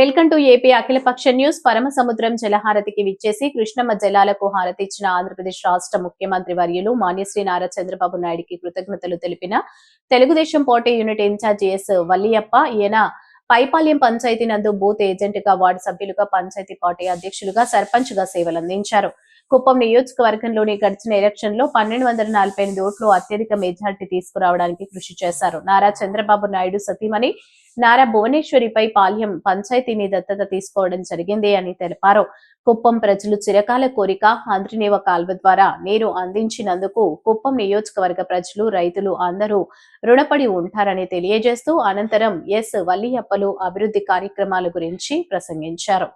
Welcome to AP అఖిలపక్ష news. పరమ సముద్రం జలహారతికి విచ్చేసి కృష్ణమ్మ జలాలకు హారతి ఇచ్చిన ఆంధ్రప్రదేశ్ రాష్ట్ర ముఖ్యమంత్రి వర్యులు మాన్యశ్రీ నారా చంద్రబాబు నాయుడికి కృతజ్ఞతలు తెలిపిన Telugu Desam party unit in-charge S Valliappa ఈయన పైపాలెం పంచాయతీ నందు బూత్ ఏజెంట్గా వార్డు సభ్యులుగా పంచాయతీ పార్టీ అధ్యక్షులుగా సర్పంచ్గా సేవలందించారు. కుప్పం నియోజకవర్గంలోని గడిచిన ఎలక్షన్లో పన్నెండు వందల నలభై ఎనిమిది ఓట్లు అత్యధిక మెజార్టీ తీసుకురావడానికి కృషి చేశారు. నారా చంద్రబాబు నాయుడు సతీమణి నారా భువనేశ్వరిపై పాల్యం పంచాయతీని దత్తత తీసుకోవడం జరిగింది అని తెలిపారు. కుప్పం ప్రజలు చిరకాల కోరిక ఆంధ్రనేవ కాల్వ ద్వారా నీరు అందించినందుకు కుప్పం నియోజకవర్గ ప్రజలు రైతులు అందరూ రుణపడి ఉంటారని తెలియజేస్తూ అనంతరం ఎస్ వల్లియప్పలు అభివృద్ధి కార్యక్రమాల గురించి ప్రసంగించారు.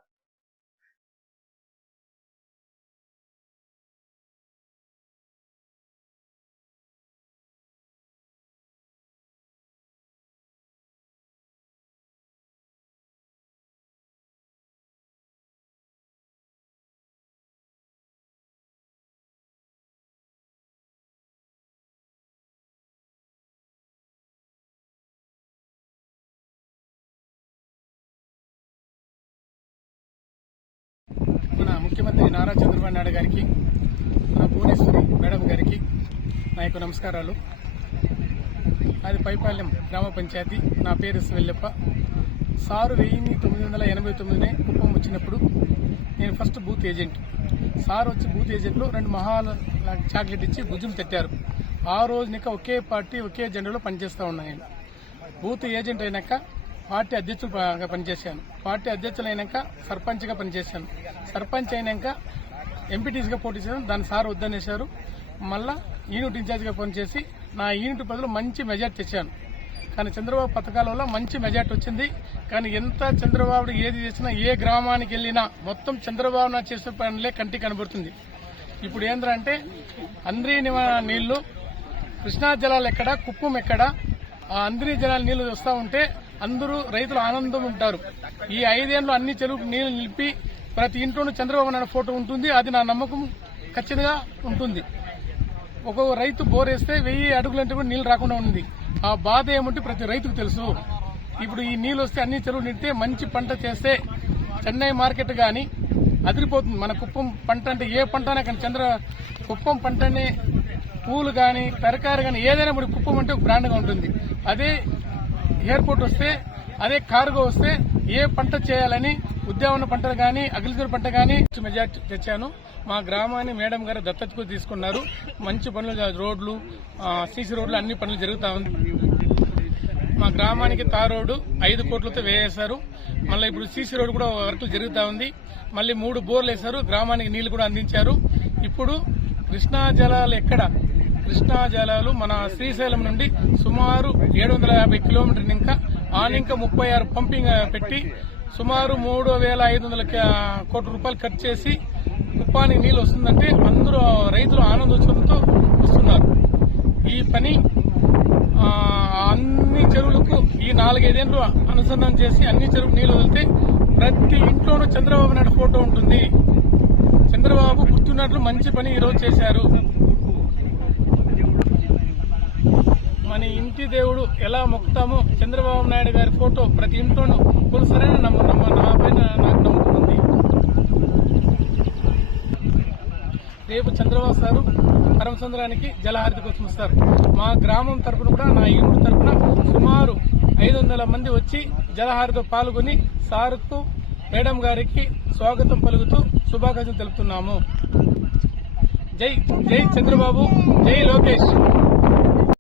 ముఖ్యమంత్రి నారా చంద్రబాబు నాయుడు గారికి మన భువనేశ్వరి మేడం గారికి నా యొక్క నమస్కారాలు. అది పైపాలెం గ్రామ పంచాయతీ. నా పేరు వెల్లప్ప సారు వెయ్యి తొమ్మిది వందల ఎనభై తొమ్మిదినే కుప్పం వచ్చినప్పుడు నేను ఫస్ట్ బూత్ ఏజెంట్. సార్ వచ్చి బూత్ ఏజెంట్లో రెండు మహాల చాక్లెట్ ఇచ్చి భుజం తట్టారు. ఆ రోజునిక ఒకే పార్టీ ఒకే జెండాలో పనిచేస్తూ ఉన్నాను నేను. బూత్ ఏజెంట్ అయినాక పార్టీ అధ్యక్షులుగా పనిచేశాను. పార్టీ అధ్యక్షులు అయినాక సర్పంచ్గా పనిచేశాను. సర్పంచ్ అయినాక ఎంపీటీసీగా పోటీ చేశాను. దాన్ని సార్ వద్దనేశారు. మళ్ళా యూనిట్ ఇన్ఛార్జ్గా పనిచేసి నా యూనిట్ ప్రజలు మంచి మెజార్టీ తెచ్చాను. కానీ చంద్రబాబు పథకాల వల్ల మంచి మెజార్టీ వచ్చింది. కానీ ఎంత చంద్రబాబు ఏది చేసినా ఏ గ్రామానికి వెళ్ళినా మొత్తం చంద్రబాబు నాయుడు చేసే పనులే కంటికి కనబడుతుంది. ఇప్పుడు ఏంటంటే అంద్రీ నీళ్ళు కృష్ణా జలాలు ఎక్కడ కుప్పం ఎక్కడ ఆ అంద్రీ జలాల నీళ్ళు వస్తూ ఉంటే అందరూ రైతులు ఆనందం ఉంటారు. ఈ ఐదేళ్ళు అన్ని చెరువుకు నీళ్ళు నిలిపి ప్రతి ఇంట్లోనూ చంద్రబాబు నాయుడు ఫోటో ఉంటుంది. అది నా నమ్మకం ఖచ్చితంగా ఉంటుంది. ఒక్కొక్క రైతు బోర్ వేస్తే వెయ్యి అడుగులంటే కూడా నీళ్ళు రాకుండా ఉంది. ఆ బాధ ఏమంటే ప్రతి రైతుకు తెలుసు. ఇప్పుడు ఈ నీళ్ళు వస్తే అన్ని చెరువులు నిండితే మంచి పంట చేస్తే చెన్నై మార్కెట్ కానీ అదిరిపోతుంది. మన కుప్పం పంట అంటే ఏ పంట కానీ చంద్ర కుప్పం పంటనే పూలు కానీ తరకారు కానీ ఏదైనా ఇప్పుడు కుప్పం అంటే ఒక బ్రాండ్గా ఉంటుంది. అదే ఎయిర్పోర్ట్ వస్తే అదే కార్గో వస్తే ఏ పంట చేయాలని ఉద్యావన పంటలు కానీ అగ్రికల్చర్ పంట కానీ మెజార్టీ తెచ్చాను. మా గ్రామాన్ని మేడం గారు దత్తతకు తీసుకున్నారు. మంచి పనులు రోడ్లు సీసీ రోడ్లు అన్ని పనులు జరుగుతా ఉంది. మా గ్రామానికి తార్ రోడ్డు ఐదు కోట్లతో వేసేశారు. మళ్ళీ ఇప్పుడు సీసీ రోడ్డు కూడా వర్క్ జరుగుతా ఉంది. మళ్ళీ మూడు బోర్లు వేశారు. గ్రామానికి నీళ్ళు కూడా అందించారు. ఇప్పుడు కృష్ణా జలాలు ఎక్కడ? కృష్ణా జలాలు మన శ్రీశైలం నుండి సుమారు ఏడు వందల యాభై కిలోమీటర్లు ఇంకా ఆనింక ముప్పై ఆరు పంపింగ్ పెట్టి సుమారు మూడు వేల ఐదు వందల కోట్ల రూపాయలు ఖర్చు చేసి కుప్పానికి నీళ్ళు వస్తుందంటే అందరూ రైతులు ఆనందోత్సవంతో వస్తున్నారు. ఈ పని అన్ని చెరువులకు ఈ నాలుగైదేళ్ళు అనుసంధానం చేసి అన్ని చెరువుకు నీళ్ళు వదిలితే ప్రతి ఇంట్లోనూ చంద్రబాబు నాయుడు ఫోటో ఉంటుంది. చంద్రబాబు గుర్తున్నట్లు మంచి పని ఈరోజు చేశారు. మన ఇంటి దేవుడు ఎలా మొక్కుతామో చంద్రబాబు నాయుడు గారి ఫోటో ప్రతి ఇంట్లోనూ కొలుసరైన నమ్మ నమ్మ నా పైన నాకు నమ్మకం ఉంది. రేపు చంద్రబాబు సారు పరమసుందరానికి జలహారతి కోసం వస్తారు మా గ్రామం తరపున కూడా నా ఇంటి తరపున సుమారు ఐదు వందల మంది వచ్చి జలహారతో పాల్గొని సారుకు మేడం గారికి స్వాగతం పలుకుతూ శుభాకాంక్షలు తెలుపుతున్నాము. జై జై చంద్రబాబు జై లోకేష్.